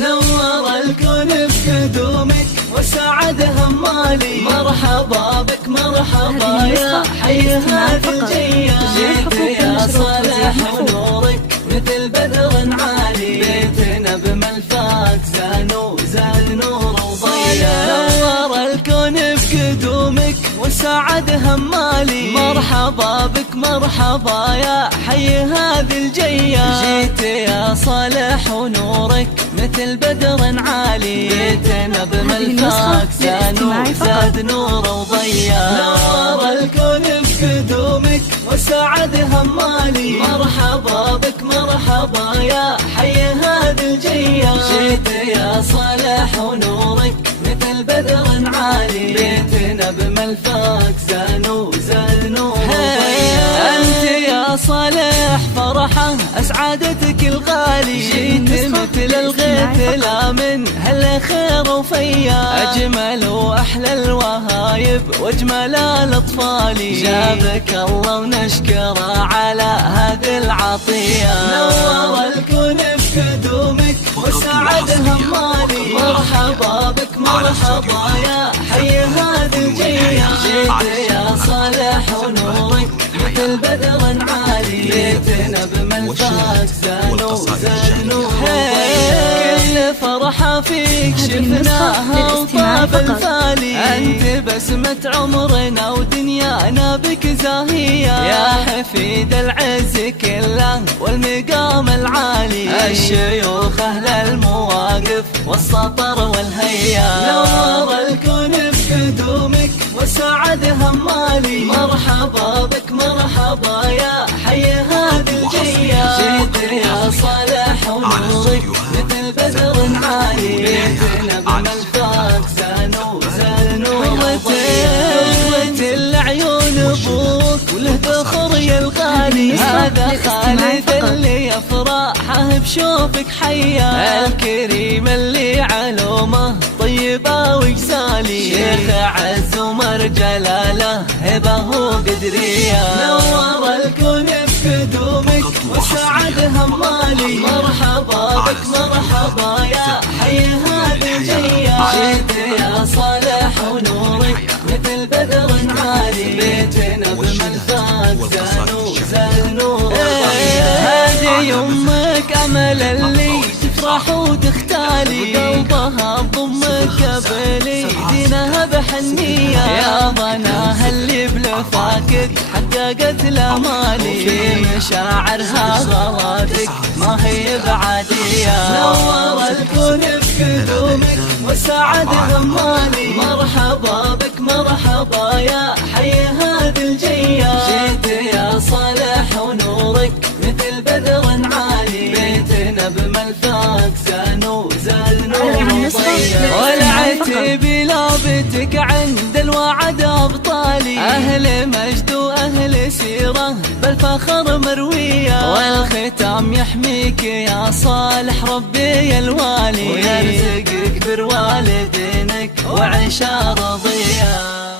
نور الكون بقدومك وسعد همالي. مرحبا بك مرحبا يا حي هذه الجية. جيت يا صالح ونورك مثل بدر عالي. بيتنا بملفات زاد نور وضياء. نور الكون بقدومك وسعد همالي. مرحبا بك مرحبا يا حي هذه الجية. جيت يا صالح ونورك مثل بدر عالي. بيتنا بملفات زاد نور وضياء. نور الكون بقدومك وسعد همالي. مرحبا بك مرحبا يا حي هذه الجية. جيت يا صالح ونورك مثل بدر عالي. بيتنا بملفاك زاد نور وضياء. انت يا صالح فرحة اسعادتك الغالي. جيت مثل الغيث لا من هالخير وفيا. اجمل واحلى الوهايب واجمل الاطفال. جابك الله ونشكره على هذه العطية. نور الكون بقدومك وسعد همالي. مرحبا بك مرحبا يا حي هذه الجية. جيت يا صالح ونورك مثل بدر عالي. بيتنا بملفاك زاد نور كل فرحة فيك شفناها وطاب الفالي. انت بسمة عمرنا ودنيانا بك زاهية. يا حفيد العز كله والمقام العالي. الشيوخ اهل المواقف والسطر والهيا. نور الكون بقدومك وسعد همالي. مرحبا بك مرحبا يا حي هذه الجية. جيت يا صالح ونورك مثل بدر عالي. بيتنا بملفاك زاد نور وضياء. العيون ابوك وله فخر يا الغالي. هذا خالد اللي افراحه بشوفك حيا. الكريم اللي علومه طيبه وجسالي. شيخ عز ومر جلاله هبه وقدريه. نور الكون بقدومك وسعد همالي. مرحبا بك مرحبا يا حي هذه الجية. جيت يا صالح ونورك مثل بدر عالي. بيتنا بملفاك زاد نور هذه يمك امل اللي تفرح وتختالي. قلبها بضمك قبلي دينها بحنية. يا ضناها اللي بلفاكك حققت الامالي. في مشاعرها غلاتك ما هي بعادية. نور الكون بقدومك وسعد همالي. مرحبا بك مرحبا يا حي هذه الجية. جيت يا صالح ونورك مثل بدر عالي. بيتنا بملفاك زاد نور وضياء. والعتب لابتك عند الوعد ابطالي. اهل مجد واهل سيره بالفخر مرويه. والختام يحميك يا صالح ربي الوالي. ويرزقك بر والدينك وعيشه رضيه.